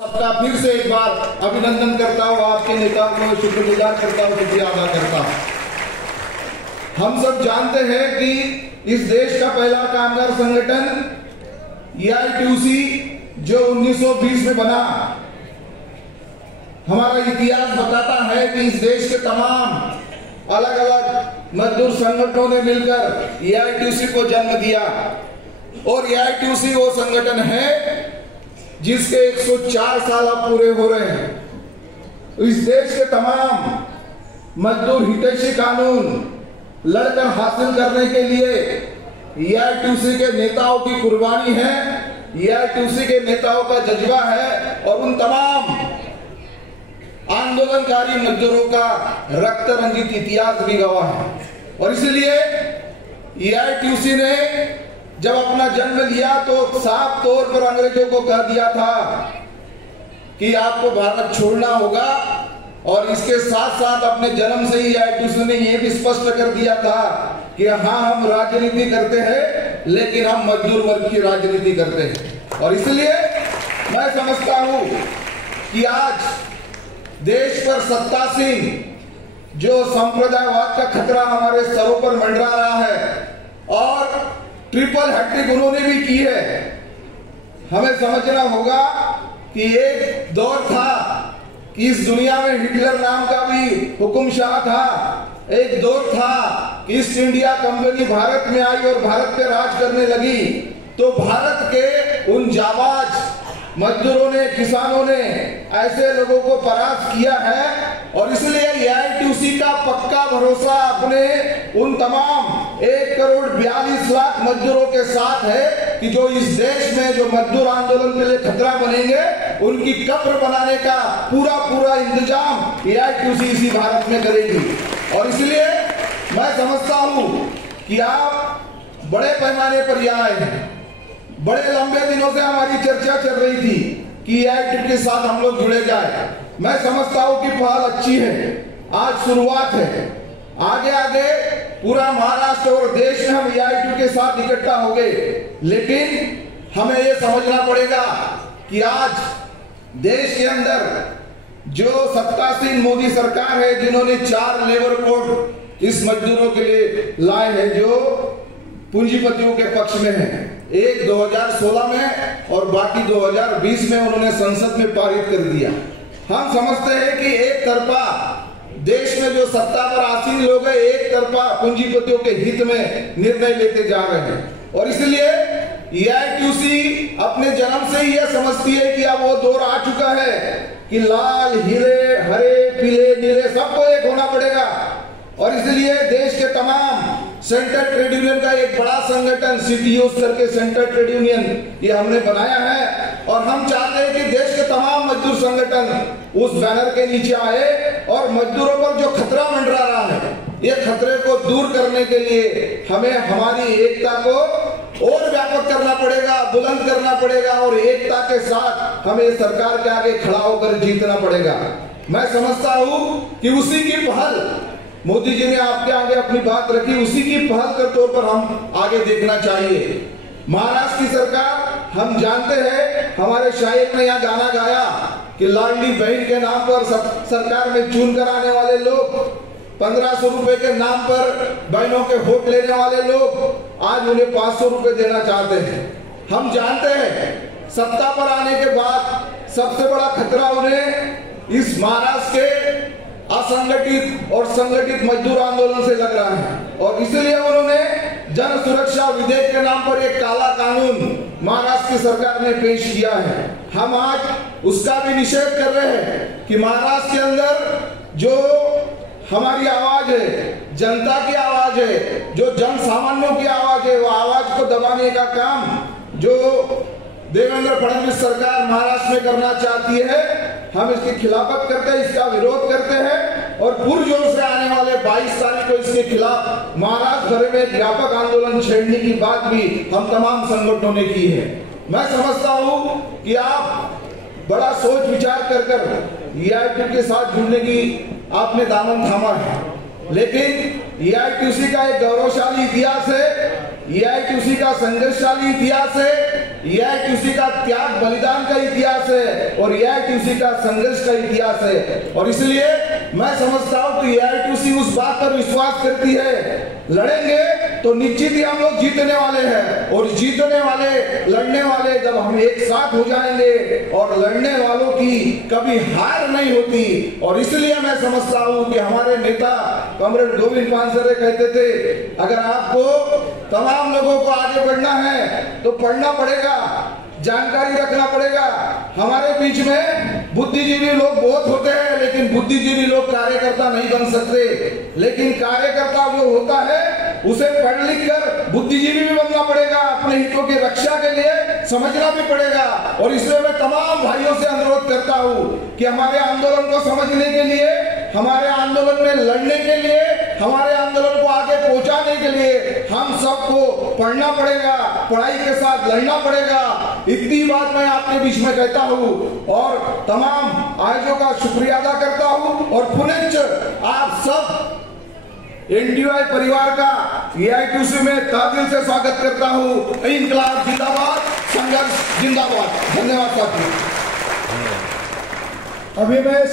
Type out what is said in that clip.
सबका फिर से एक बार अभिनंदन करता हूँ, आपके नेताओं को शुक्रगुजार करता हूँ, शुक्रिया अदा करता हूँ। हम सब जानते हैं कि इस देश का पहला कामगार संगठन EITUC जो 1920 में बना, हमारा इतिहास बताता है कि इस देश के तमाम अलग अलग मजदूर संगठनों ने मिलकर EITUC को जन्म दिया। और EITUC वो संगठन है जिसके 104 साल अब पूरे हो रहे हैं। इस देश के तमाम मजदूर हितैषी कानून लड़कर हासिल करने के लिए EITUC के नेताओं की कुर्बानी है, EITUC के नेताओं का जज्बा है और उन तमाम आंदोलनकारी मजदूरों का रक्त रंजित इतिहास भी गवाह है। और इसलिए EITUC ने जब अपना जन्म लिया तो साफ तौर पर अंग्रेजों को कह दिया था कि आपको भारत छोड़ना होगा। और इसके साथ साथ अपने जन्म से ही EITUC ने यह भी स्पष्ट कर दिया था कि हाँ, हम राजनीति करते हैं लेकिन हम मजदूर वर्ग की राजनीति करते हैं। और इसलिए मैं समझता हूं कि आज देश पर सत्तासीन जो संप्रदायवाद का खतरा हमारे सरों पर मंडरा रहा है और ट्रिपल हैट्रिक उन्होंने भी की है। हमें समझना होगा कि एक दौर था कि इस दुनिया में हिटलर नाम का भी हुकुमशाह था। एक दौर था कि ईस्ट इंडिया कंपनी भारत में आई और भारत पे राज करने लगी, तो भारत के उन जाबाज मजदूरों ने, किसानों ने ऐसे लोगों को परास्त किया है। और इसलिए EITUC का पक्का भरोसा अपने उन तमाम 1,42,00,000 मजदूरों के साथ है कि जो इस देश में जो मजदूर आंदोलन के लिए खतरा बनेंगे, उनकी कब्र बनाने का पूरा इंतजाम EITUC इसी भारत में करेगी। और इसलिए मैं समझता हूं कि आप बड़े पैमाने पर यह आए हैं। बड़े लंबे दिनों से हमारी चर्चा चल रही थी कि EITUC के साथ हम लोग जुड़े जाए। मैं समझता हूं कि पहल अच्छी है, आज शुरुआत है। आगे आगे पूरा महाराष्ट्र और देश में हम EITUC के साथ इकट्ठा हो गए, लेकिन हमें यह समझना पड़ेगा कि आज देश के अंदर जो सत्तासीन मोदी सरकार है, जिन्होंने 4 लेबर कोड इस मजदूरों के लिए लाए हैं जो पूंजीपतियों के पक्ष में है। एक 2016 में और बाकी 2020 में उन्होंने संसद में पारित कर दिया। हम समझते हैं कि एक तरफा देश में जो सत्ता पर आसीन लोग हैं, एक तरफा पूंजीपतियों के हित में निर्णय लेते जा रहे हैं। और इसलिए EITUC अपने जन्म से ही यह समझती है कि अब वो दौर आ चुका है कि लाल, हीरे, हरे, पीले, नीले सबको एक होना पड़ेगा। और इसलिए देश के तमाम सेंट्रल ट्रेड यूनियन का एक बड़ा संगठन CTU स्तर के सेंट्रल ट्रेड यूनियन ये हमने बनाया है। और हम चाहते हैं कि देश के तमाम मजदूर संगठन उस बैनर के नीचे आए और मजदूरों पर जो खतरा मंडरा रहा है, ये खतरे को दूर करने के लिए हमें हमारी एकता को और व्यापक करना पड़ेगा, बुलंद करना पड़ेगा और एकता के साथ हमें सरकार के आगे खड़ा होकर जीतना पड़ेगा। मैं समझता हूं कि उसी की पहल मोदी जी ने आपके आगे अपनी बात रखी, उसी की पहल के तौर पर हम आगे देखना चाहिए। महाराष्ट्र की सरकार, हम जानते हैं, हमारे शायर ने यहाँ गाना गाया कि लाडली बहन के नाम पर सरकार में चून कराने वाले लोग, 1500 रुपए के नाम पर बहनों के वोट लेने वाले लोग आज उन्हें 500 रुपए देना चाहते हैं। हम जानते हैं सत्ता पर आने के बाद सबसे बड़ा खतरा उन्हें इस महाराष्ट्र के असंगठित और संगठित मजदूर आंदोलन से लग रहा है। और इसलिए उन्होंने जन सुरक्षा विधेयक के नाम पर एक काला कानून महाराष्ट्र की सरकार ने पेश किया है। हम आज उसका भी निषेध कर रहे हैं कि महाराष्ट्र के अंदर जो हमारी आवाज है, जनता की आवाज है, जो जन सामान्यों की आवाज है, वो आवाज को दबाने का काम जो देवेंद्र फडणवीस सरकार महाराष्ट्र में करना चाहती है, हम इसकी खिलाफत करते हैं, इसका विरोध करते हैं। और पुरजोर से आने वाले 22 तारीख को इसके खिलाफ महाराष्ट्र भर में एक व्यापक आंदोलन छेड़ने की बात भी हम तमाम संगठनों ने की है। मैं समझता हूं कि आप बड़ा सोच विचार कर EITUC के साथ जुड़ने की आपने दामन थामा है, लेकिन EITUC का एक गौरवशाली इतिहास है एआईटीयूसी का संघर्षशाली इतिहास है, एआईटीयूसी का त्याग बलिदान का इतिहास है और एआईटीयूसी का संघर्ष का इतिहास है। और इसलिए मैं समझता हूं कि एआईटीयूसी उस बात पर विश्वास करती है, लड़ेंगे तो निश्चित ही हम लोग जीतने वाले हैं, और जीतने वाले, लड़ने वाले जब हम एक साथ हो जाएंगे, और लड़ने वालों की कभी हार नहीं होती। और इसलिए मैं समझता हूं कि हमारे नेता कॉमरेड गोविंद पानसरे कहते थे, अगर आपको तमाम लोगों को आगे बढ़ना है तो पढ़ना पड़ेगा, जानकारी रखना पड़ेगा। हमारे बीच में बुद्धिजीवी लोग बहुत होते हैं, लेकिन बुद्धिजीवी लोग कार्यकर्ता नहीं बन सकते। लेकिन कार्यकर्ता जो होता है उसे पढ़ लिख कर बुद्धिजीवी भी बनना पड़ेगा, अपने हितों की रक्षा के लिए समझना भी पड़ेगा। और इसलिए मैं तमाम भाइयों से अनुरोध करता हूं कि हमारे आंदोलन को समझने के लिए, हमारे आंदोलन में लड़ने के लिए, हमारे आंदोलन को आगे पहुंचाने के लिए हम सबको पढ़ना पड़ेगा, पढ़ाई के साथ लड़ना पड़ेगा। इतनी बात मैं आपके बीच में कहता हूं और तमाम आयोजकों का शुक्रिया अदा करता हूं। और पुनश्च आप सब एनटीयूआई परिवार का एआईटीयूसी में तहे दिल से स्वागत करता हूं। इंकलाब जिंदाबाद, संघर्ष जिंदाबाद। धन्यवाद साथियों। अभी मैं